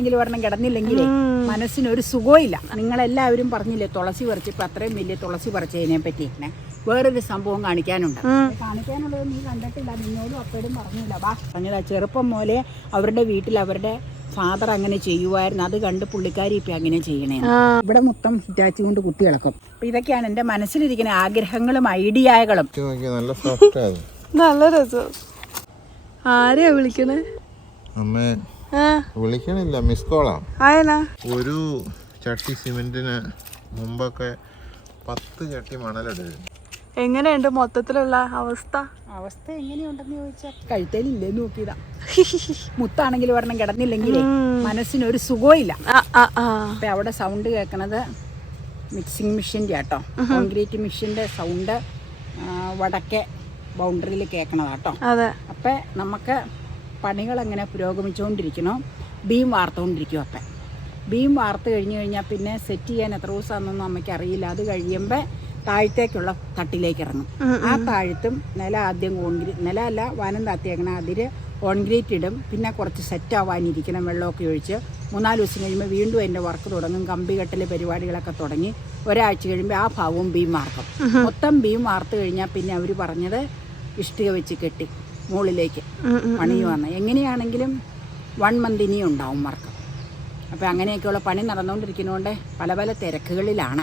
എങ്കിൽ ഒരെണ്ണം കിടന്നില്ലെങ്കിലേ മനസ്സിനൊരു സുഖമില്ല നിങ്ങളെല്ലാവരും പറഞ്ഞില്ലേ തുളസി പറിച്ച് ഇപ്പൊ അത്രയും വലിയ തുളസി പറിച്ചതിനെ പറ്റി. വേറൊരു സംഭവം കാണിക്കാനുണ്ട്. കാണിക്കാനുള്ളത് നീ കണ്ടിട്ടില്ല നിന്നോടും അപ്പോഴും പറഞ്ഞില്ല. വാ പറഞ്ഞതാ ചെറുപ്പം മോലെ അവരുടെ വീട്ടിൽ അവരുടെ ഫാദർ അങ്ങനെ ചെയ്യുമായിരുന്നു അത് കണ്ട് പുള്ളിക്കാരി ഇപ്പൊ അങ്ങനെ ചെയ്യണേ. ഇവിടെ മൊത്തം ഹിറ്റാച്ചി കൊണ്ട് കുത്തി കിടക്കും അപ്പൊ ഇതൊക്കെയാണ് എന്റെ മനസ്സിലിരിക്കുന്ന ആഗ്രഹങ്ങളും ഐഡിയകളും. നല്ല സോഫ്റ്റ് അത് നല്ല രസം. ആരെയാ വിളിക്കണേ? അമ്മേ. വിളിക്കണില്ല മിസ് കോളാ ഒരു ചട്ടി സിമെന്റിന് മുമ്പൊക്കെ പത്ത് ചട്ടി മണലെടുക്കും എങ്ങനെയുണ്ട് മൊത്തത്തിലുള്ള അവസ്ഥ? അവസ്ഥ എങ്ങനെയുണ്ടെന്ന് ചോദിച്ചാൽ കഴുത്തേലില്ലേ നോക്കിയതാ. മുത്താണെങ്കിൽ ഒരെണ്ണം കിടന്നില്ലെങ്കിൽ മനസ്സിനൊരു സുഖമില്ല ആ ആ ആ. അപ്പൊ അവിടെ സൗണ്ട് കേൾക്കണത് മിക്സിംഗ് മെഷീന്റെ ആട്ടോ. കോൺക്രീറ്റ് മെഷീന്റെ സൗണ്ട് വടക്കേ ബൗണ്ടറിയിൽ കേൾക്കണതാട്ടോ അതെ. അപ്പം നമുക്ക് പണികൾ അങ്ങനെ പുരോഗമിച്ചുകൊണ്ടിരിക്കണോ ബീം വാർത്തുകൊണ്ടിരിക്കും അപ്പം. ബീം വാർത്ത് കഴിഞ്ഞ് കഴിഞ്ഞാൽ പിന്നെ സെറ്റ് ചെയ്യാൻ എത്ര ദിവസമാണെന്നൊന്നും അമ്മയ്ക്ക് അറിയില്ല അത് കഴിയുമ്പോൾ താഴത്തേക്കുള്ള തട്ടിലേക്ക് ഇറങ്ങും. ആ താഴത്തും നില ആദ്യം കോൺക്രീറ്റ് നില അല്ല വാനം താത്തിയേക്കണം അതിൽ കോൺക്രീറ്റ് ഇടും. പിന്നെ കുറച്ച് സെറ്റ് ആവാനിരിക്കണം വെള്ളമൊക്കെ ഒഴിച്ച്. മൂന്നാൽ ദിവസം കഴിയുമ്പോൾ വീണ്ടും അതിന്റെ വർക്ക് തുടങ്ങും. കമ്പി കെട്ടൽ പരിപാടികളൊക്കെ തുടങ്ങി. ഒരാഴ്ച കഴിയുമ്പോൾ ആ ഭാഗവും ബീം വാർക്കും. മൊത്തം ബീം വാർത്ത് കഴിഞ്ഞാൽ പിന്നെ അവർ പറഞ്ഞത് ഇഷ്ടിക വെച്ച് കെട്ടി. മുകളിലേക്ക് പണിയുവാന്ന് എങ്ങനെയാണെങ്കിലും വൺ മന്ത് ഇനിയും ഉണ്ടാവും വർക്ക്. അപ്പോൾ അങ്ങനെയൊക്കെയുള്ള പണി നടന്നുകൊണ്ടിരിക്കുന്നതുകൊണ്ട് പല പല തിരക്കുകളിലാണ്.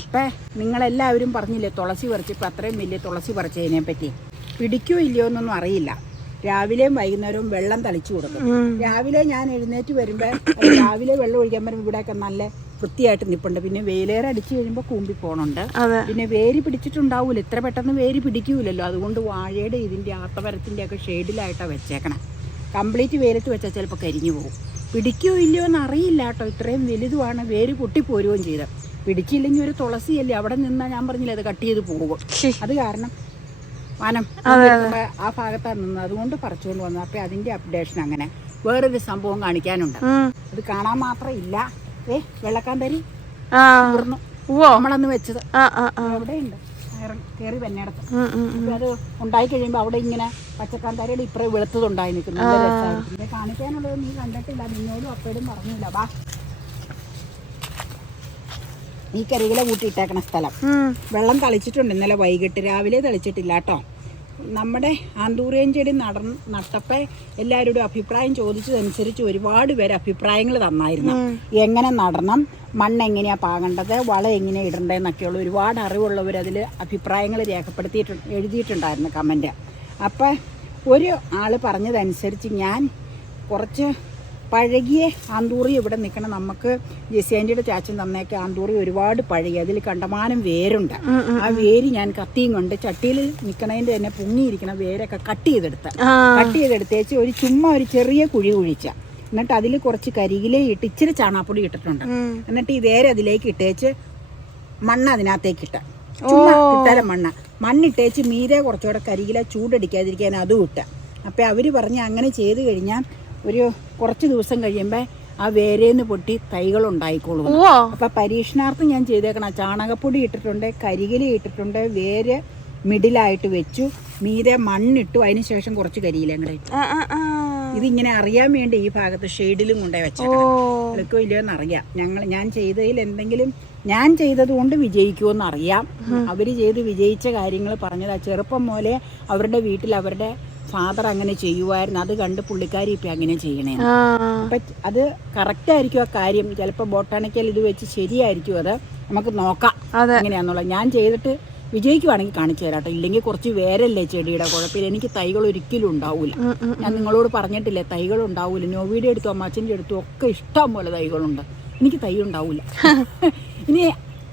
അപ്പം നിങ്ങളെല്ലാവരും പറഞ്ഞില്ലേ തുളസി പറിച്ച് ഇപ്പം അത്രയും വലിയ തുളസി പറിച്ചതിനെ പറ്റി. പിടിക്കോ ഇല്ലയോ എന്നൊന്നും അറിയില്ല. രാവിലെയും വൈകുന്നേരവും വെള്ളം തളിച്ചു കൊടുക്കും. രാവിലെ ഞാൻ എഴുന്നേറ്റ് വരുമ്പോൾ രാവിലെ വെള്ളം ഒഴിക്കാൻ വരുമ്പോൾ ഇവിടെയൊക്കെ നല്ല വൃത്തിയായിട്ട് നിൽപ്പുണ്ട് പിന്നെ വേലേറെ അടിച്ചു കഴിയുമ്പോൾ കൂമ്പി പോകണുണ്ട് പിന്നെ വേര് പിടിച്ചിട്ടുണ്ടാവൂല. ഇത്ര പെട്ടെന്ന് വേര് പിടിക്കൂലല്ലോ. അതുകൊണ്ട് വാഴയുടെ ഇതിന്റെ ആത്തമരത്തിന്റെ ഒക്കെ ഷെയ്ഡിലായിട്ടാണ് വെച്ചേക്കണം. കംപ്ലീറ്റ് വെയിലത്ത് വെച്ചാൽ ചിലപ്പോൾ കരിഞ്ഞു പോകും. പിടിക്കോ ഇല്ലയോ എന്ന് അറിയില്ല കേട്ടോ. ഇത്രയും വലുതുമാണ്. വേര് പൊട്ടിപ്പോരുകയും ചെയ്ത് പിടിച്ചില്ലെങ്കിൽ ഒരു തുളസിയല്ലേ? അവിടെ നിന്നാൽ ഞാൻ പറഞ്ഞില്ലേ അത് കട്ട് ചെയ്ത് പോകും. അത് കാരണം വനം ആ ഭാഗത്താണ് നിന്ന് അതുകൊണ്ട് പറിച്ചുകൊണ്ട് വന്നു. അപ്പം അതിന്റെ അപ്ഡേഷൻ അങ്ങനെ വേറൊരു സംഭവം കാണിക്കാനുണ്ട്. അത് കാണാൻ മാത്രം ഇല്ല. ഏ വെള്ളക്കാമ്പരി? ആ. ഉവ്വോ? നമ്മളന്ന് വെച്ചത്. ആ അവിടെയുണ്ട്. കയറി ഉം. അത് ഉണ്ടായി കഴിയുമ്പോൾ അവിടെ ഇങ്ങനെ പച്ചക്കാന്താരിയുടെ ഇപ്പറേ വെളുത്തതുണ്ടായി നിൽക്കുന്നു. പിന്നെ കാണിക്കാനുള്ളത് നീ കണ്ടിട്ടില്ല. നിന്നോടും അപ്പോഴും പറഞ്ഞില്ല. വാ. ഈ കരികളെ കൂട്ടിയിട്ടേക്കണ സ്ഥലം. വെള്ളം തളിച്ചിട്ടുണ്ട്. ഇന്നലെ വൈകിട്ട്. രാവിലെ തളിച്ചിട്ടില്ല കേട്ടോ. നമ്മുടെ ആന്തൂറിയൻ ചെടി നട നട്ടപ്പോൾ എല്ലാവരോടും അഭിപ്രായം ചോദിച്ചതനുസരിച്ച് ഒരുപാട് പേര് അഭിപ്രായങ്ങൾ തന്നായിരുന്നു. എങ്ങനെ നടണം മണ്ണ് എങ്ങനെയാണ് പാകേണ്ടത് വളം എങ്ങനെയാണ് ഇടേണ്ടതെന്നൊക്കെയുള്ള ഒരുപാട് അറിവുള്ളവർ അതിൽ അഭിപ്രായങ്ങൾ രേഖപ്പെടുത്തിയിട്ട് എഴുതിയിട്ടുണ്ടായിരുന്നു കമന്റ് അപ്പം ഒരു ആൾ പറഞ്ഞതനുസരിച്ച് ഞാൻ കുറച്ച് പഴകിയ ആന്തൂറി ഇവിടെ നിൽക്കണം. നമുക്ക് ജെസിയാന്റിയുടെ ചാച്ചൻ തന്നേക്ക് ആന്തൂറി ഒരുപാട് പഴകി. അതിൽ കണ്ടമാനം വേരുണ്ട്. ആ വേര് ഞാൻ കത്തിയും കൊണ്ട് ചട്ടിയിൽ നിൽക്കണതിന്റെ തന്നെ പൊങ്ങിയിരിക്കണ വേരൊക്കെ കട്ട് ചെയ്തെടുത്ത്. കട്ട് ചെയ്തെടുത്തേച്ച് ഒരു ചുമ്മാ ഒരു ചെറിയ കുഴി കുഴിച്ച. എന്നിട്ട് അതിൽ കുറച്ച് കരികിലേ ഇട്ട് ഇച്ചിരി ചാണാപ്പൊടി ഇട്ടിട്ടുണ്ട്. എന്നിട്ട് ഈ വേര് അതിലേക്ക് ഇട്ടേച്ച് മണ്ണ് അതിനകത്തേക്ക് ഇട്ട. ചുമ്മാ ഇട്ടാല മണ്ണ്. മണ്ണിട്ടേച്ച് മീരെ കുറച്ചുകൂടെ കരികില ചൂടടിക്കാതിരിക്കാൻ അതും ഇട്ട. അപ്പം അവർ പറഞ്ഞ് അങ്ങനെ ചെയ്ത് കഴിഞ്ഞാൽ ഒരു കുറച്ച് ദിവസം കഴിയുമ്പോൾ ആ വേരേന്ന് പൊട്ടി തൈകൾ ഉണ്ടായിക്കോളും അപ്പൊ പരീക്ഷണാർത്ഥം ഞാൻ ചെയ്തേക്കണം ചാണകപ്പൊടി ഇട്ടിട്ടുണ്ട് കരികില ഇട്ടിട്ടുണ്ട് വേര് മിഡിലായിട്ട് വെച്ചു മീരെ മണ്ണിട്ടു അതിന് ശേഷം കുറച്ച് കരിയിലും കൂടെ ഇതിങ്ങനെ അറിയാൻ വേണ്ടി ഈ ഭാഗത്ത് ഷെയ്ഡിലും കൊണ്ടേ ഓ. ഇല്ലയോന്ന് അറിയാം ഇല്ലയോ എന്നറിയാം. ഞങ്ങൾ ഞാൻ ചെയ്തതിൽ എന്തെങ്കിലും ഞാൻ ചെയ്തത് കൊണ്ട് വിജയിക്കുമെന്ന് അറിയാം അവർ ചെയ്ത് വിജയിച്ച കാര്യങ്ങൾ പറഞ്ഞതാ. ചെറുപ്പം പോലെ അവരുടെ വീട്ടിൽ അവരുടെ ഫാദർ അങ്ങനെ ചെയ്യുമായിരുന്നു അത് കണ്ട് പുള്ളിക്കാരി ഇപ്പം അങ്ങനെ ചെയ്യണേ. അപ്പം അത് കറക്റ്റ് ആയിരിക്കും ആ കാര്യം. ചിലപ്പോൾ ബോട്ടാണിക്കൽ ഇത് വെച്ച് ശരിയായിരിക്കും അത്. നമുക്ക് നോക്കാം അതെ. എങ്ങനെയാന്നുള്ളത്. ഞാൻ ചെയ്തിട്ട് വിജയിക്കുവാണെങ്കിൽ കാണിച്ചു തരാം കേട്ടോ ഇല്ലെങ്കിൽ കുറച്ച് വേരല്ലേ ചെടിയുടെ കുഴപ്പമില്ല എനിക്ക് തൈകൾ ഒരിക്കലും ഉണ്ടാവില്ല. ഞാൻ നിങ്ങളോട് പറഞ്ഞിട്ടില്ലേ തൈകൾ ഉണ്ടാവില്ല നോവിയുടെ എടുത്തു അമ്മാച്ചന്റെ എടുത്തു ഒക്കെ ഇഷ്ടം പോലെ തൈകളുണ്ട്. എനിക്ക് തൈ ഉണ്ടാവില്ല ഇനി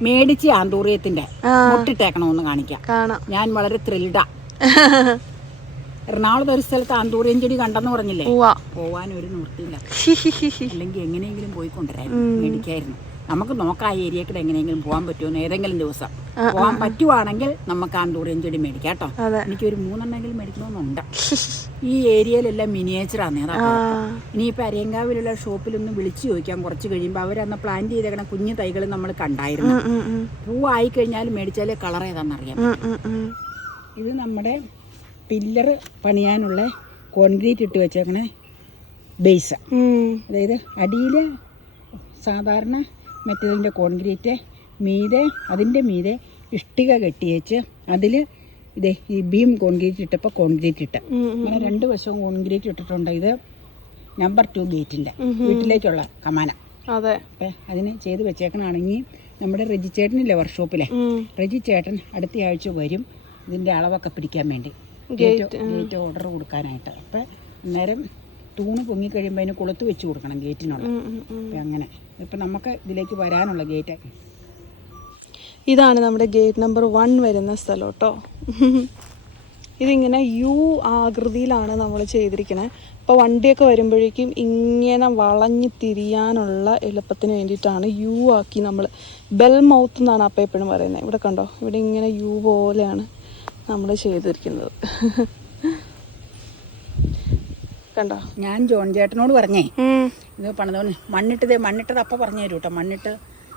മേടിച്ച് ആന്തൂറിയത്തിന്റെ മുട്ടിട്ടേക്കണമെന്ന് കാണിക്കാം. കാണാം. ഞാൻ വളരെ ത്രില്ഡാ എറണാകുളത്ത് ഒരു സ്ഥലത്ത് ആന്തൂറിയൻ ചെടി കണ്ടെന്ന് പറഞ്ഞില്ലേ? പോവാൻ ഒരു നിവൃത്തിയില്ല. അല്ലെങ്കിൽ എങ്ങനെയെങ്കിലും പോയി കൊണ്ടുവരാൻ മേടിക്കായിരുന്നു. നമുക്ക് നോക്കാം ആ ഏരിയക്കിടെ എങ്ങനെയെങ്കിലും പോകാൻ പറ്റുമോ ഏതെങ്കിലും ദിവസം. പോകാൻ പറ്റുവാണെങ്കിൽ നമുക്ക് ആന്തൂറിയൻ ചെടി മേടിക്കാം കേട്ടോ. എനിക്ക് ഒരു മൂന്നെണ്ണെങ്കിലും മേടിക്കണമെന്നുണ്ട്. ഈ ഏരിയയിലെല്ലാം മിനിയേച്ചറാണ് ഇനിയിപ്പോൾ അരയങ്കാവിലുള്ള ഷോപ്പിലൊന്ന് വിളിച്ചു ചോദിക്കാം. കുറച്ച് കഴിയുമ്പോൾ അവരന്ന് പ്ലാൻ ചെയ്തേക്കണ കുഞ്ഞു തൈകൾ നമ്മൾ കണ്ടായിരുന്നു. പൂവായി കഴിഞ്ഞാൽ മേടിച്ചാലേ കളർ ഏതാണെന്നറിയാം. ഇത് നമ്മുടെ പില്ലർ പണിയാനുള്ള കോൺക്രീറ്റ് ഇട്ട് വെച്ചേക്കണേ ബേസ്. അതായത് അടിയിൽ സാധാരണ മെറ്റലിന്റെ കോൺക്രീറ്റ് മീതെ അതിന്റെ മീതെ ഇഷ്ടിക കെട്ടിയേച്ച് അതിൽ ഇതേ ഈ ബീം കോൺക്രീറ്റ് ഇട്ടപ്പോൾ കോൺക്രീറ്റ് ഇട്ട്. അങ്ങനെ രണ്ട് വശവും കോൺക്രീറ്റ് ഇട്ടിട്ടുണ്ട്. ഇത് നമ്പർ ടു ഗേറ്റിന്റെ വീട്ടിലേക്കുള്ള കമാനം. അതെ. അപ്പം അതിന് ചെയ്ത് വെച്ചേക്കണാണെങ്കിൽ നമ്മുടെ റെജി ചേട്ടനില്ലേ വർക്ക്ഷോപ്പിലെ. റെജി ചേട്ടൻ അടുത്ത ആഴ്ച വരും. ഇതിന്റെ അളവൊക്കെ പിടിക്കാൻ വേണ്ടി. ഗേറ്റ്, ഓർഡർ കൊടുക്കാനായിട്ട്. അപ്പം അന്നേരം തൂണ് പൊങ്ങിക്കഴിയുമ്പോൾ അതിന് കൊളുത്ത് വെച്ച് കൊടുക്കണം ഗേറ്റിനുള്ള. അങ്ങനെ. ഇപ്പം നമുക്ക് ഇതിലേക്ക് വരാനുള്ള ഗേറ്റ്. ഇതാണ് നമ്മുടെ ഗേറ്റ് നമ്പർ വൺ വരുന്ന സ്ഥലം കേട്ടോ. ഇതിങ്ങനെ യു ആകൃതിയിലാണ് നമ്മൾ ചെയ്തിരിക്കുന്നത് അപ്പോൾ വണ്ടിയൊക്കെ വരുമ്പോഴേക്കും ഇങ്ങനെ വളഞ്ഞ് തിരിയാനുള്ള എളുപ്പത്തിന് വേണ്ടിയിട്ടാണ് യു ആക്കി നമ്മൾ ബെൽ മൗത്ത് എന്നാണ് അപ്പം എപ്പോഴും പറയുന്നത്. ഇവിടെ കണ്ടോ? ഇവിടെ ഇങ്ങനെ യു പോലെയാണ്. നമ്മൾ ചെയ്തിരിക്കുന്നത്. കണ്ടോ? ഞാൻ ജോൺ ചേട്ടനോട് പറഞ്ഞേ. ഇത് പണിതോന്ന് മണ്ണിട്ടത് മണ്ണിട്ടത് അപ്പം പറഞ്ഞു തരൂ കേട്ടോ മണ്ണിട്ട്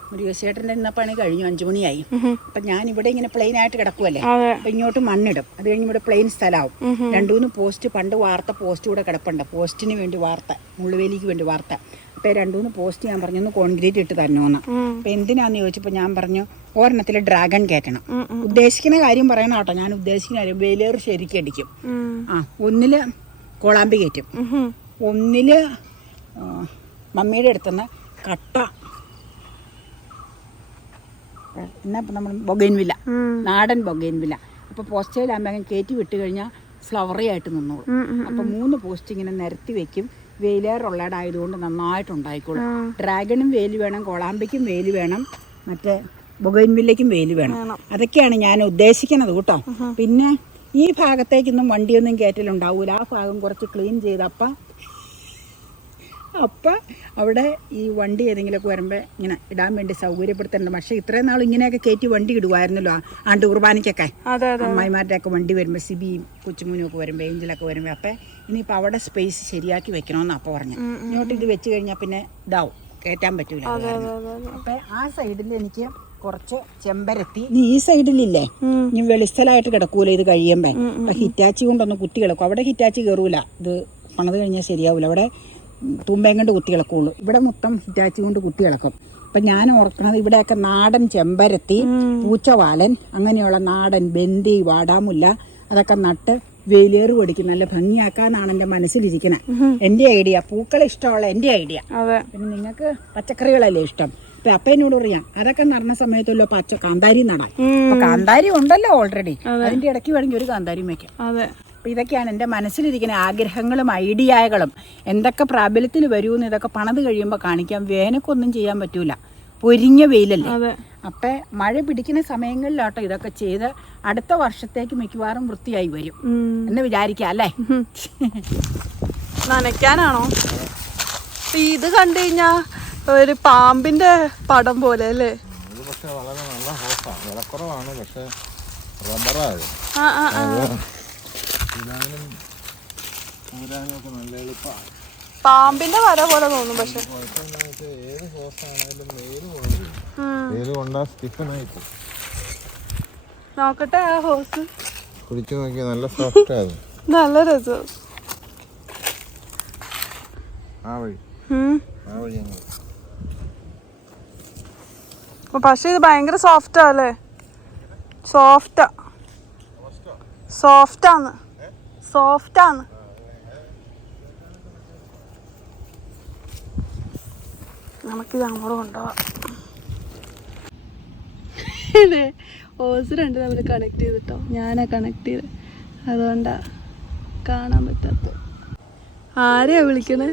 മുരുകേശേട്ടന്റെ ഇന്ന പണി കഴിഞ്ഞു അഞ്ചു മണിയായി. അപ്പം ഞാൻ ഇവിടെ ഇങ്ങനെ പ്ലെയിൻ ആയിട്ട് കിടക്കുവല്ലേ? അപ്പം ഇങ്ങോട്ട് മണ്ണിടും. അത് കഴിഞ്ഞ് ഇവിടെ പ്ലെയിൻ സ്ഥലമാവും. രണ്ടു മൂന്ന് പോസ്റ്റ് പണ്ട് വാർത്ത പോസ്റ്റ് ഇവിടെ കിടപ്പുണ്ട്. പോസ്റ്റിന് വേണ്ടി വാർത്ത മുള്ളുവേലിക്ക് വേണ്ടി വാർത്ത. അപ്പം രണ്ടു മൂന്ന് പോസ്റ്റ് ഞാൻ പറഞ്ഞു ഒന്ന് കോൺക്രീറ്റ് ഇട്ട് തരണമെന്ന് അപ്പൊ അപ്പം എന്തിനാന്ന് ചോദിച്ചപ്പോ ഞാൻ പറഞ്ഞു ഒരെണ്ണത്തിൽ ഡ്രാഗൺ കയറ്റണം. ഉദ്ദേശിക്കുന്ന കാര്യം പറയണം കേട്ടോ. ഞാൻ ഉദ്ദേശിക്കുന്ന കാര്യം വേലേറ് ശരിക്കും അടിക്കും. ആ ഒന്നിൽ കോളാമ്പി കയറ്റും. ഒന്നിൽ മമ്മിയുടെ അടുത്തുനിന്ന് കട്ട. എന്നാ ഇപ്പം നമ്മൾ ബൊഗൈൻവില്ല. നാടൻ ബൊഗൈൻവില്ല അപ്പോൾ അങ്ങനെ കയറ്റി വിട്ട് കഴിഞ്ഞാൽ ഫ്ലവറി ആയിട്ട് നിന്നോളും. അപ്പോൾ മൂന്ന് പോസ്റ്റ് ഇങ്ങനെ നിരത്തി വെക്കും. വെയിലേറുള്ളതായതുകൊണ്ട് നന്നായിട്ടുണ്ടായിക്കോളും. ഡ്രാഗണും വെയിൽ വേണം കോളാമ്പിക്കും വെയിൽ വേണം മറ്റേ ബൊഗൈൻവില്ലയ്ക്കും വെയിൽ വേണം. അതൊക്കെയാണ് ഞാൻ ഉദ്ദേശിക്കുന്നത് കേട്ടോ. പിന്നെ ഈ ഭാഗത്തേക്കൊന്നും വണ്ടിയൊന്നും കയറ്റലുണ്ടാവൂല ആ ഭാഗം കുറച്ച് ക്ലീൻ ചെയ്തപ്പം അപ്പം അവിടെ ഈ വണ്ടി ഏതെങ്കിലുമൊക്കെ വരുമ്പോൾ ഇങ്ങനെ ഇടാൻ വേണ്ടി സൗകര്യപ്പെടുത്തേണ്ടത് പക്ഷേ ഇത്രയും നാൾ ഇങ്ങനെയൊക്കെ കയറ്റി വണ്ടി ഇടുമായിരുന്നല്ലോ ആണ്ട് കുർബാനയ്ക്കൊക്കെ. അമ്മായിമാരുടെ ഒക്കെ വണ്ടി വരുമ്പോൾ സിബിയും കൊച്ചുമൂനും ഒക്കെ വരുമ്പോൾ ഏഞ്ചലൊക്കെ വരുമ്പോൾ അപ്പം ഇനിയിപ്പോൾ അവിടെ സ്പേസ് ശരിയാക്കി വെക്കണമെന്നാണ് അപ്പോൾ പറഞ്ഞു. ഇങ്ങോട്ട് ഇത് വെച്ച് കഴിഞ്ഞാൽ പിന്നെ ഇതാവും. കയറ്റാൻ പറ്റൂല. അപ്പം ആ സൈഡിൽ എനിക്ക് കുറച്ച് ചെമ്പരത്തി. നീ ഈ സൈഡിലില്ലേ. ഇനി വെളിസ്ഥലമായിട്ട് കിടക്കൂല ഇത് കഴിയുമ്പോൾ അപ്പം ഹിറ്റാച്ചി കൊണ്ടൊന്ന് കുത്തി കിടക്കും. അവിടെ ഹിറ്റാച്ചി കയറൂല ഇത് പണത് കഴിഞ്ഞാൽ ശരിയാവൂല. അവിടെ തുമ്പയും കൊണ്ട് കുത്തി ഇളക്കുള്ളൂ ഇവിടെ മൊത്തം ഹിറ്റാച്ചി കൊണ്ട് കുത്തി ഇളക്കും അപ്പം ഞാൻ ഓർക്കണത് ഇവിടെയൊക്കെ നാടൻ ചെമ്പരത്തി പൂച്ചവാലൻ അങ്ങനെയുള്ള നാടൻ ബന്തി വാടാമുല്ല അതൊക്കെ നട്ട് വേലിയേറ് പൊടിക്കും. നല്ല ഭംഗിയാക്കാന്നാണ് എന്റെ മനസ്സിലിരിക്കുന്നത് എന്റെ ഐഡിയ പൂക്കൾ ഇഷ്ടമുള്ള എന്റെ ഐഡിയ. പിന്നെ നിങ്ങൾക്ക് പച്ചക്കറികളല്ലേ ഇഷ്ടം? ഇപ്പൊ അപ്പനോട് പറയാം അതൊക്കെ നടന്ന സമയത്തല്ലോ പച്ച കാന്താരി നടാൻ. അപ്പൊ കാന്താരി ഉണ്ടല്ലോ ഓൾറെഡി അതിന്റെ ഇടയ്ക്ക് വേണമെങ്കിൽ ഒരു കാന്താരി വെക്കാം. അതെ അപ്പൊ ഇതൊക്കെയാണ് എന്റെ മനസ്സിലിരിക്കുന്ന ആഗ്രഹങ്ങളും ഐഡിയകളും. എന്തൊക്കെ പ്രാബല്യത്തിൽ വരുമെന്ന് ഇതൊക്കെ പണത് കഴിയുമ്പോൾ കാണിക്കാം. വേനക്കൊന്നും ചെയ്യാൻ പറ്റൂല. പൊരിഞ്ഞ വെയിലല്ലേ? അപ്പം അപ്പൊ മഴ പിടിക്കുന്ന സമയങ്ങളിലോട്ടോ ഇതൊക്കെ ചെയ്ത് അടുത്ത വർഷത്തേക്ക് മിക്കവാറും വൃത്തിയായി വരും. എന്ന് വിചാരിക്കാം അല്ലേ? നനയ്ക്കാനാണോ? ഇത് കണ്ടു കഴിഞ്ഞാൽ ഒരു പാമ്പിന്റെ പടം പോലെ അല്ലേ? വളരെ നല്ല ഹോസാണ് വിലക്കുറവാണ് പക്ഷേ റബ്ബറാണ്. ഇടാനും ഊരാനും ഒക്കെ നല്ല എളുപ്പമാണ്. പാമ്പിന്റെ വര പോലെ തോന്നും പക്ഷെ. കുഴപ്പമെന്താണെന്ന് വെച്ചാൽ ഏത് ഹോസാണെങ്കിലും വെയിൽ കൊള്ളില്ല. വെയിൽ കൊണ്ടാൽ സ്റ്റിഫനായി പോകും. നോക്കട്ടെ ആ ഹോസ് കുടിച്ചു നോക്കിയാൽ നല്ല സോഫ്റ്റ് അത് നല്ല രസം. ആ വഴി. ആ വഴി പക്ഷെ ഇത് ഭയങ്കര സോഫ്റ്റാ അല്ലേ? സോഫ്റ്റാ സോഫ്റ്റാന്ന് സോഫ്റ്റാന്ന് നമുക്കിത് അങ്ങോട്ട് കൊണ്ടുപോവാം ഓസ് രണ്ട് തമ്മിൽ കണക്ട് ചെയ്തിട്ടോ? ഞാനാ കണക്ട് ചെയ്ത്. അതുകൊണ്ടാ കാണാൻ പറ്റാത്ത ആരെയാ വിളിക്കണേ?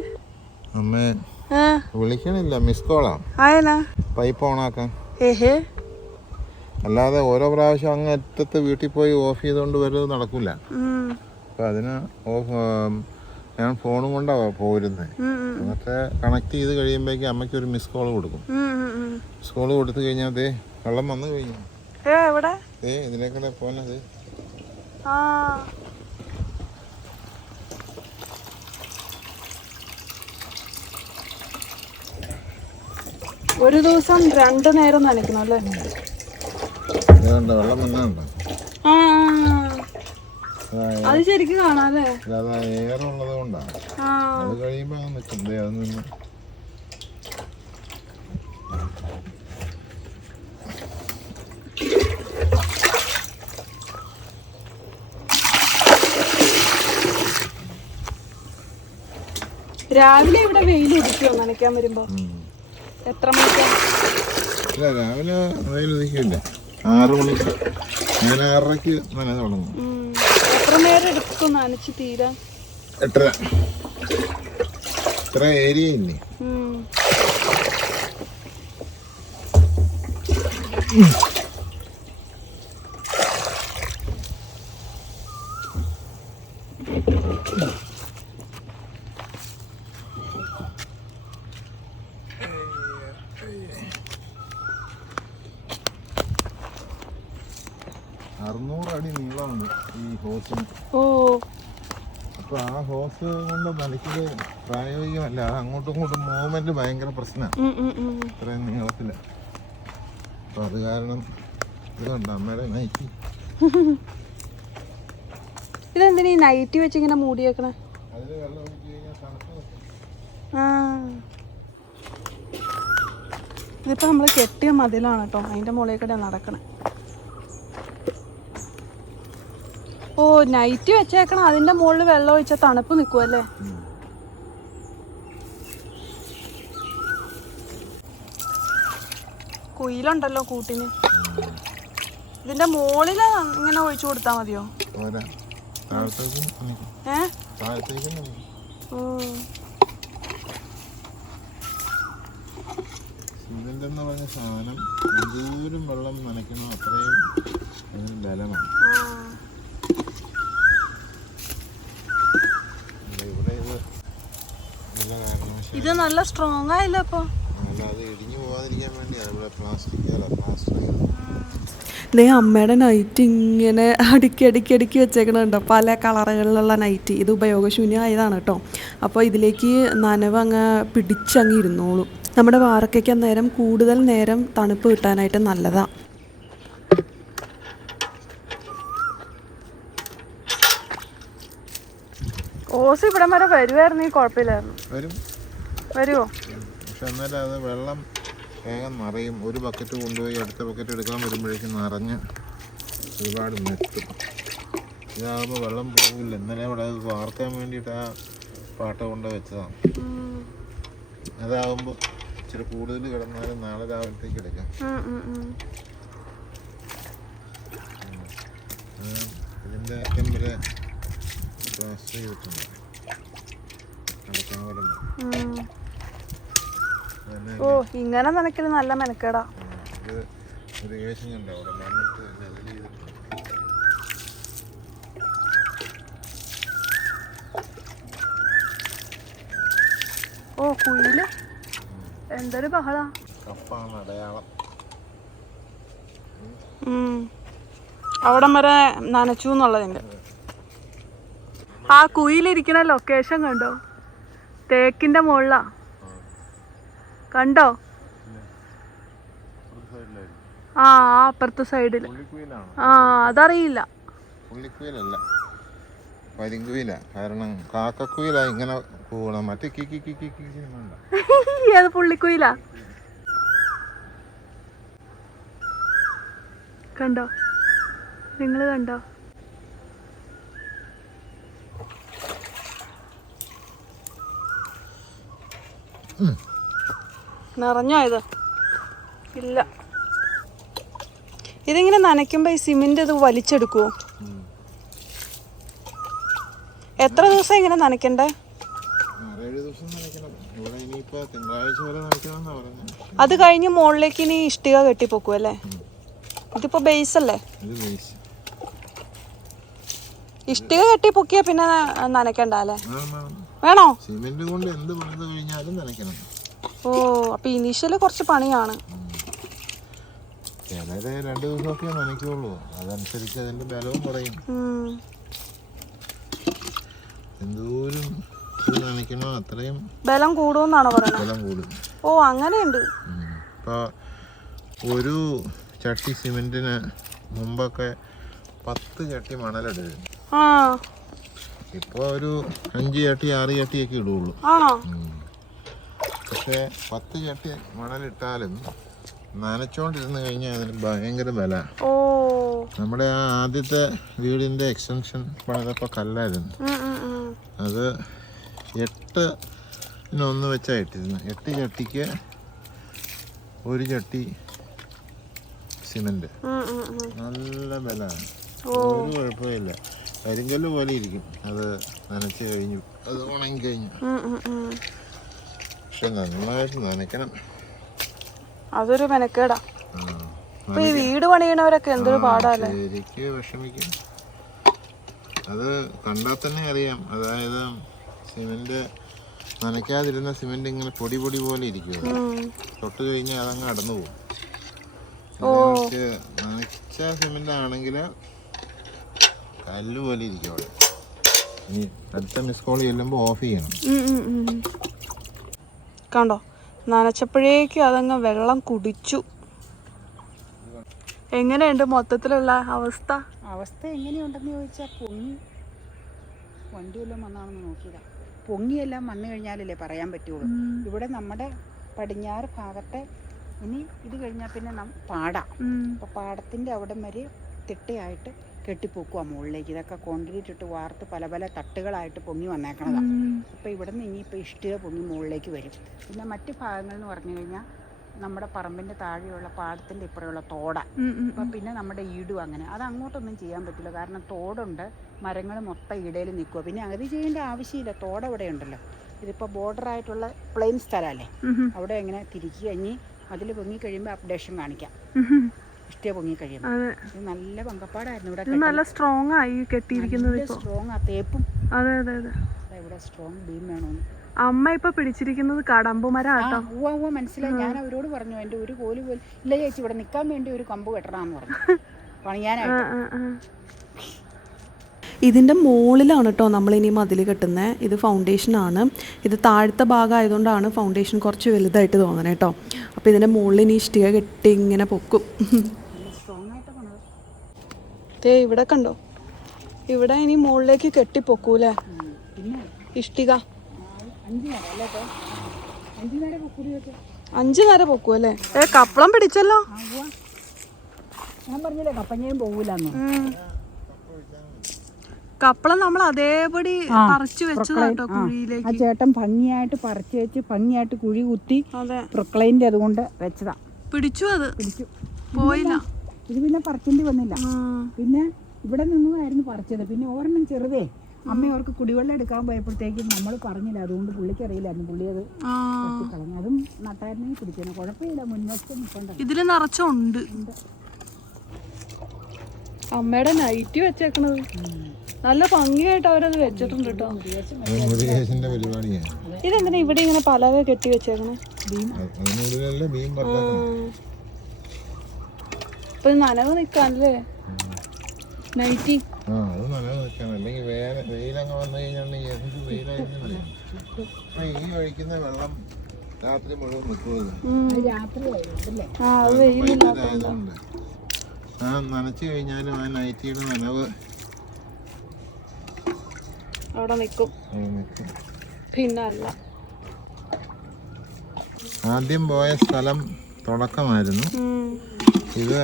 അമ്മേ വിളിക്കണില്ല മിസ് കോളാ ആയനാ? പൈപ്പ് ഓണാക്കാൻ ഏഹേ. അല്ലാതെ ഓരോ പ്രാവശ്യം അങ്ങ് അറ്റത്ത് വീട്ടിൽ പോയി ഓഫ് ചെയ്തുകൊണ്ട് വരുന്നത് നടക്കില്ല അപ്പം അതിന് ഞാൻ ഫോണും കൊണ്ടാണ് പോരുന്നത് എന്നിട്ട് കണക്ട് ചെയ്ത് കഴിയുമ്പോഴേക്കും അമ്മയ്ക്ക് ഒരു മിസ് കോൾ കൊടുക്കും. മിസ് കോൾ കൊടുത്തു കഴിഞ്ഞാൽ ദേ വെള്ളം വന്നു കഴിഞ്ഞു. ഏ ഇതിലേക്കൂടെ പോന്നത് ആ. ഒരു ദിവസം രണ്ടു നേരം നനയ്ക്കണം അല്ലേ? വെള്ളം വന്നുണ്ടോ ആ. അത് ശരിക്കും കാണാല്ലേ? അത് എയറുള്ളത് കൊണ്ടാണ് അത് കഴിയുമ്പോൾ നിൽക്കും അത് നിന്ന് രാവിലെ ഇവിടെ വെയിൽ ഉദിക്കുമോ നനയ്ക്കാൻ വരുമ്പോ? എത്ര മണിക്കാ? രാവിലെ വെയിൽ ഉദിക്കില്ല. ആറ് മണിക്ക്. ഞാൻ ആറരയ്ക്ക് നനഞ്ഞു തുടങ്ങും. എത്ര നേരം എടുക്കും നനച്ച് തീരാൻ? എത്ര? എത്ര ഏരിയ ഇല്ലേ ഉം. അറുന്നൂറ് അടി നീളമുണ്ട് ഈ ഹോസിന് ഓ. അപ്പോൾ ആ ഹോസ് കൊണ്ട് നനയ്ക്കൽ പ്രായോഗികമല്ല അത് അങ്ങോട്ടും ഇങ്ങോട്ടും മൂവ്മെന്റ് ഭയങ്കര പ്രശ്നമാണ്. ഇത്രയും നീളത്തിൽ. അപ്പൊ അത് കാരണം ഇതുണ്ട് അമ്മയുടെ നൈറ്റി ഇതെന്തിനാ ഈ നൈറ്റി വെച്ച് ഇങ്ങനെ മൂടിയേക്കണേ അതിൽ വെള്ളം ഒഴിച്ച് കഴിഞ്ഞാൽ തണുപ്പ് ആ. ഇതിപ്പോ നമ്മൾ കെട്ടിയ മതിലാണ് കേട്ടോ അതിന്റെ മുകളിൽ കൂടെ നടക്കണേ. ഓ നൈറ്റ് വെച്ചേക്കണം. അതിന്റെ മുകളിൽ വെള്ളം ഒഴിച്ച തണുപ്പ് നിൽക്കുമല്ലേ. കുയിലുണ്ടല്ലോ കൂട്ടിന്. ഇതിന്റെ മുകളിൽ ഇങ്ങനെ ഒഴിച്ചു കൊടുത്താ മതിയോ. ഏ? ഓ. സിമെന്റ് എന്ന് പറഞ്ഞ സാധനം എന്തോരം വെള്ളം നനയ്ക്കണോ അത്രയും ബലമാണ് ആ. ഇവിടെ ഇവിടെ ഇത് നല്ല കാരണവശാൽ ഇത് നല്ല സ്ട്രോങ് ആയില്ല അപ്പൊ അല്ലാതെ ഇടിഞ്ഞു പോകാതിരിക്കാൻ വേണ്ടിയാണ് ഇവിടെ പ്ലാസ്റ്റിക് അല്ല പ്ലാസ്റ്റിക് ദേ അമ്മയുടെ നൈറ്റ് ഇങ്ങനെ അടുക്കി അടുക്കി അടുക്കി വെച്ചേക്കണുണ്ടോ. പല കളറുകളിലുള്ള നൈറ്റ് ഇത് ഉപയോഗശൂന്യമായതാണ് കേട്ടോ. അപ്പോൾ ഇതിലേക്ക് നനവ് അങ്ങ് പിടിച്ചങ്ങ് ഇരുന്നോളൂ. നമ്മുടെ വാർക്കയ്ക്ക് അന്നേരം കൂടുതൽ നേരം തണുപ്പ് കിട്ടാനായിട്ട് നല്ലതാ. ഓസ് ഇവിടം വരെ ഈ കുഴപ്പമില്ലായിരുന്നു. വരും. വരുമോ പക്ഷെ എന്നാലും അത് വെള്ളം വേഗം നിറയും ഒരു ബക്കറ്റ് കൊണ്ടുപോയി അടുത്ത ബക്കറ്റ് എടുക്കാൻ വരുമ്പോഴേക്കും നിറഞ്ഞ് ഒരുപാട് നിർത്തും ഇതാകുമ്പോൾ വെള്ളം പോകില്ല ഇന്നലെ ഇവിടെ വാർക്കാൻ വേണ്ടിയിട്ട് ആ പാട്ട കൊണ്ട് വെച്ചതാണ്. അതാകുമ്പോൾ ഇച്ചിരി കൂടുതൽ കിടന്നാലും നാളെ രാവിലത്തേക്ക് എടുക്കാം. ഇതിന്റെ അറ്റം വരെ പ്ലാസ്റ്റർ ചെയ്തിട്ടുണ്ട്. വരുമ്പോൾ അതന്നെ ഓ ഇങ്ങനെ നനക്കൽ നല്ല മെനക്കേടാ. ഓ കുയിൽ? എന്തൊരു ബഹളാ. കപ്പാണ് അടയാളം. അവിടം വരെ നനച്ചു എന്നുള്ളതിന്റെ ആ കുയിലിരിക്കുന്ന ലൊക്കേഷൻ കണ്ടോ? തേക്കിന്റെ മുകളിലാ. കണ്ടോ? ആ അപ്പുറത്തെ സൈഡിൽ ആ അതറിയില്ല. പുള്ളിക്കുയിലല്ല. കരിങ്കുയില കാരണം കാക്കക്കുയിലാ ഇങ്ങനെ കൂടണം മറ്റേ കിക്കി കിക്കി കിക്കി ചെയ്യുന്നുണ്ട് അത് പുള്ളിക്കുയിലാ. കണ്ടോ? നിങ്ങൾ കണ്ടോ? നിറഞ്ഞോ ഇത്? ഇല്ല. ഇതിങ്ങനെ നനയ്ക്കുമ്പോൾ ഈ സിമെന്റ് ഇത് വലിച്ചെടുക്കുവോ? എത്ര ദിവസം ഇങ്ങനെ നനയ്ക്കണ്ടേ? അത് കഴിഞ്ഞ് മുകളിലേക്ക് ഇനി ഇഷ്ടിക കെട്ടിപ്പോക്കും അല്ലേ? ഇതിപ്പോ ബേസ് അല്ലേ? ഇഷ്ടിക കെട്ടി പൊക്കിയാ പിന്നെ നനയ്ക്കണ്ട അല്ലേ? വേണം? സിമെന്റ് കൊണ്ട് എന്ത് പണിത് കഴിഞ്ഞാലും നനയ്ക്കണം. ഓ അപ്പൊ ഇനീഷ്യൽ കുറച്ച് പണിയാണ്. ചിലര് രണ്ട് ദിവസമൊക്കെ നനയ്ക്കുള്ളൂ അതനുസരിച്ച് അതിന്റെ ബലവും കുറയും. എന്തോരം നനയ്ക്കണോ അത്രയും ബലം കൂടുമെന്നാണോ പറയണത് ബലം കൂടും. ഓ അങ്ങനെയുണ്ട്. ഇപ്പോൾ ഒരു ചട്ടി സിമെന്റിന് മുമ്പൊക്കെ പത്ത് ചട്ടി മണലിടരുത് ഇപ്പോൾ ഒരു അഞ്ച് ചട്ടി ആറ് ചട്ടിയൊക്കെ ഇടുള്ളൂ. ആണോ. പക്ഷേ പത്ത് ചട്ടി മണലിട്ടാലും നനച്ചോണ്ടിരുന്ന് കഴിഞ്ഞാൽ അതിന് ഭയങ്കര വില. നമ്മുടെ ആ ആദ്യത്തെ വീടിന്റെ എക്സ്റ്റൻഷൻ പണിതപ്പോൾ കല്ലായിരുന്നു. അത് എട്ട് ഒന്ന് വെച്ചാ ഇട്ടിരുന്നു. എട്ട് ചട്ടിക്ക് ഒരു ചട്ടി സിമെന്റ്. നല്ല വില. ഒരു കുഴപ്പമില്ല കരിങ്കല്ല് പോലെ ഇരിക്കും. അത് നനച്ച് കഴിഞ്ഞു. അത് ഉണങ്ങി കഴിഞ്ഞു. പക്ഷെ നന്നായിട്ട് നനയ്ക്കണം. അതൊരു മെനക്കേടാ. ഈ വീട് പണിയണവരൊക്കെ എന്തൊരു പാടാല്ലേ? ശരിക്ക് വിഷമിക്കും. അത് കണ്ടാൽ തന്നെ അറിയാം. അതായത് സിമെന്റ് നനയ്ക്കാതിരുന്ന സിമെന്റ് ഇങ്ങനെ പൊടി പൊടി പോലെ ഇരിക്കും. തൊട്ട് കഴിഞ്ഞാൽ അതങ്ങ് അടന്നു പോകും. നനച്ച സിമെന്റ് ആണെങ്കിൽ കല്ല് പോലെ ഇരിക്കും അവിടെ. ഇനി അടുത്ത മിസ് കോൾ ചെല്ലുമ്പോൾ ഓഫ് ചെയ്യണം. കണ്ടോ? നനച്ചപ്പോഴേക്കും അതങ്ങ് വെള്ളം കുടിച്ചു. എങ്ങനെയുണ്ട് മൊത്തത്തിലുള്ള അവസ്ഥ? അവസ്ഥ എങ്ങനെയുണ്ടെന്ന് ചോദിച്ചാൽ പൊങ്ങി. വണ്ടിയെല്ലാം വന്നാണെന്ന് നോക്കിയതാ. പൊങ്ങിയെല്ലാം വന്നു കഴിഞ്ഞാലല്ലേ പറയാൻ പറ്റുള്ളൂ. ഇവിടെ നമ്മുടെ പടിഞ്ഞാറ് ഭാഗത്തെ ഇനി ഇത് കഴിഞ്ഞാൽ പിന്നെ നാം പാടാം. അപ്പം അപ്പോൾ പാടത്തിന്റെ അവിടം വരെ തിട്ടയായിട്ട് കെട്ടിപ്പൊക്കുക മുകളിലേക്ക്. ഇതൊക്കെ കോൺക്രീറ്റ് ഇട്ട് വാർത്ത് പല പല തട്ടുകളായിട്ട് പൊങ്ങി വന്നേക്കണതാണ്. അപ്പോൾ ഇവിടെ നിന്ന് ഇനിയിപ്പോൾ ഇഷ്ടിക പൊങ്ങി മുകളിലേക്ക് വരും. പിന്നെ മറ്റ് ഭാഗങ്ങൾ എന്ന് പറഞ്ഞു കഴിഞ്ഞാൽ നമ്മുടെ പറമ്പിന്റെ താഴെയുള്ള പാടത്തിന്റെ ഇപ്പുറയുള്ള തോട. അപ്പം പിന്നെ നമ്മുടെ ഈടും അങ്ങനെ. അത് അങ്ങോട്ടൊന്നും ചെയ്യാൻ പറ്റില്ല. കാരണം തോടുണ്ട് മരങ്ങൾ മൊത്തം ഈടയിൽ നിൽക്കുക പിന്നെ അത് ചെയ്യേണ്ട ആവശ്യമില്ല. തോട ഇവിടെ ഉണ്ടല്ലോ. ഇതിപ്പോൾ ബോർഡറായിട്ടുള്ള പ്ലെയിൻ സ്ഥലമല്ലേ. അവിടെ എങ്ങനെ തിരിക്കുക ഇനി അതിൽ പൊങ്ങി കഴിയുമ്പോൾ അപ്ഡേഷൻ കാണിക്കാം. ഇഷ്ടിക പൊങ്ങി കഴിയുന്നത് നല്ല പങ്കപ്പാടായിരുന്നു ഇവിടെ നല്ല സ്ട്രോങ് ആയി കെട്ടിയിരിക്കുന്നത് സ്ട്രോങ് ആ തേപ്പും. അതെ അതെ അതെ. ഇവിടെ സ്ട്രോങ് ബീം വേണമെന്ന് അമ്മ ഇപ്പൊ പിടിച്ചിരിക്കുന്നത് കടമ്പുമരം ആ ആട്ടോ ഉവ്വ ഉവ്വ മനസ്സിലായി. ഞാൻ അവരോട് പറഞ്ഞു എന്റെ ഒരു കോൽ പോലും ഇല്ല ചേച്ചി ഇവിടെ നിക്കാൻ വേണ്ടി ഒരു കമ്പ് കെട്ടണമെന്ന് പറഞ്ഞു. പണിയാനായിട്ട്. ഇതിന്റെ മുകളിലാണ് കേട്ടോ നമ്മളിനി മതിൽ കെട്ടുന്നത് ഇത് ഫൗണ്ടേഷൻ ആണ്. ഇത് താഴത്തെ ഭാഗമായതുകൊണ്ടാണ് ഫൗണ്ടേഷൻ കുറച്ച് വലുതായിട്ട് തോന്നണേ കേട്ടോ. അപ്പോൾ ഇതിന്റെ മുകളിൽ ഇനി ഇഷ്ടിക കെട്ടി ഇങ്ങനെ പൊക്കും. ദേ ഇവിടെ കണ്ടോ? ഇവിടെ ഇനി മുകളിലേക്ക് കെട്ടിപ്പൊക്കൂലേ? ഇഷ്ടിക. അഞ്ച് നേരം പൊക്കൂ അല്ലേ ഏ കപ്പളം പിടിച്ചല്ലോ? ആ ഉവ്വ ഞാൻ പറഞ്ഞില്ലേ കപ്പഞ്ഞയും പോകൂലെന്ന് കപ്പളം നമ്മൾ അതേപടി പറിച്ചു വെച്ചതാട്ടോ ആ. കുഴിയിലേക്ക്. ചേട്ടൻ ഭംഗിയായിട്ട് പറിച്ചു വെച്ച് ഭംഗിയായിട്ട് കുഴി കുത്തി പ്രൊക്ലൈന്റെ അതുകൊണ്ട് വെച്ചതാ. പിടിച്ചു അത്. പിടിച്ചു. പോയില്ല. ഇത് പിന്നെ പറിക്കേണ്ടി വന്നില്ല. പിന്നെ ഇവിടെ നിന്നുമായിരുന്നു പറിച്ചത്. പിന്നെ ഒരെണ്ണം ചെറുതേ. അമ്മ അവർക്ക് കുടിവെള്ളം എടുക്കാൻ പോയപ്പോഴത്തേക്കും നമ്മൾ പറഞ്ഞില്ല. അതുകൊണ്ട് പുള്ളിക്കറിയില്ലായിരുന്നു പുള്ളി അത് ആ. കളഞ്ഞു അതും നട്ടാരനെ പിടിക്കണം കുഴപ്പമില്ല. മുൻവശത്ത് നിൽക്കണ്ട. ഇതിൽ നിറച്ചുണ്ട് അമ്മയുടെ നൈറ്റ് വെച്ചേക്കണത്. നല്ല ഭംഗിയായിട്ട് അവരത് വെച്ചിട്ടുണ്ട് കേട്ടോ. ഇതെന്തിനാ ഇവിടെ ഇങ്ങനെ പലക കെട്ടി വെച്ചേക്കണേ? ഇപ്പൊ നനവ് നിക്കാനല്ലേ നൈറ്റി. ആ അത് നനവ് നിൽക്കണം അല്ലെങ്കിൽ വേല വെയിലങ്ങ് വന്നു കഴിഞ്ഞാണെങ്കിൽ എന്ത് വെയിലായിരുന്നു അപ്പൊ ഈ ഒഴിക്കുന്ന വെള്ളം രാത്രി മുഴുവൻ ആ നനച്ചു കഴിഞ്ഞാലും ആ നൈറ്റിയുടെ നനവ് അവിടെ നിൽക്കും പിന്നെ അല്ല. ആദ്യം പോയ സ്ഥലം തുടക്കമായിരുന്നു. ഇത്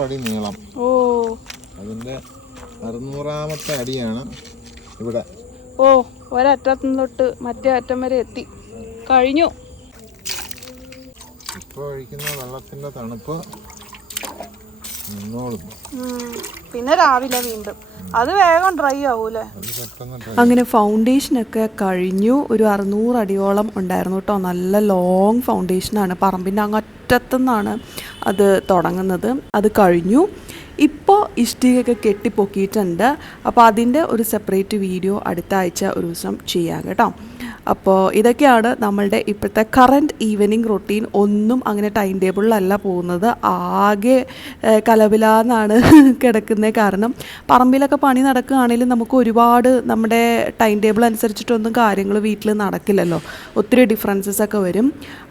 അടി നീളം. ഓ. അതിന്റെ അറുന്നൂറാമത്തെ അടിയാണ് ഇവിടെ. ഓ ഒരറ്റത്തും തൊട്ട് മറ്റേ അറ്റം വരെ എത്തി. കഴിഞ്ഞു. ഇപ്പോൾ ഒഴിക്കുന്ന വെള്ളത്തിന്റെ തണുപ്പ് നിന്നോളും പിന്നെ രാവിലെ വീണ്ടും. അത് വേഗം ഡ്രൈ ആവൂലേ? അങ്ങനെ ഫൗണ്ടേഷൻ ഒക്കെ കഴിഞ്ഞു. ഒരു അറുന്നൂറ് അടിയോളം ഉണ്ടായിരുന്നു കേട്ടോ. നല്ല ലോങ് ഫൗണ്ടേഷനാണ് പറമ്പിന്റെ അങ്ങ് അറ്റത്തുനിന്നാണ് അത് തുടങ്ങുന്നത്. അത് കഴിഞ്ഞു. ഇപ്പോൾ ഇഷ്ടികയൊക്കെ കെട്ടിപ്പൊക്കിയിട്ടുണ്ട്. അപ്പോൾ അതിന്റെ ഒരു സെപ്പറേറ്റ് വീഡിയോ അടുത്ത ആഴ്ച ഒരു ദിവസം ചെയ്യാം കേട്ടോ. അപ്പോൾ ഇതൊക്കെയാണ് നമ്മളുടെ ഇപ്പോഴത്തെ കറന്റ് ഈവനിങ് റൊട്ടീൻ ഒന്നും അങ്ങനെ ടൈം ടേബിളിലല്ല പോകുന്നത്. ആകെ കലവിലാന്നാണ് കിടക്കുന്നത് കാരണം. പറമ്പിലൊക്കെ പണി നടക്കുകയാണെങ്കിലും നമുക്ക് ഒരുപാട് നമ്മുടെ ടൈം ടേബിൾ അനുസരിച്ചിട്ടൊന്നും കാര്യങ്ങൾ വീട്ടിൽ നടക്കില്ലല്ലോ. ഒത്തിരി ഡിഫറൻസസ് ഒക്കെ വരും.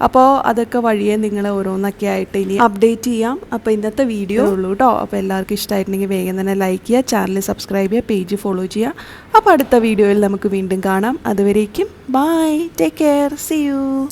അപ്പോൾ അതൊക്കെ വഴിയെ നിങ്ങൾ ഓരോന്നൊക്കെ ആയിട്ട് ഇനി അപ്ഡേറ്റ് ചെയ്യാം. അപ്പോൾ ഇന്നത്തെ വീഡിയോ ഉള്ളൂ കേട്ടോ അപ്പോൾ എല്ലാവർക്കും ഇഷ്ടമായിട്ടുണ്ടെങ്കിൽ വേഗം തന്നെ ലൈക്ക് ചെയ്യുക ചാനൽ സബ്സ്ക്രൈബ് ചെയ്യുക പേജ് ഫോളോ ചെയ്യുക. അപ്പോൾ അടുത്ത വീഡിയോയിൽ നമുക്ക് വീണ്ടും കാണാം. അതുവരേക്കും bye Bye. Take care. See you.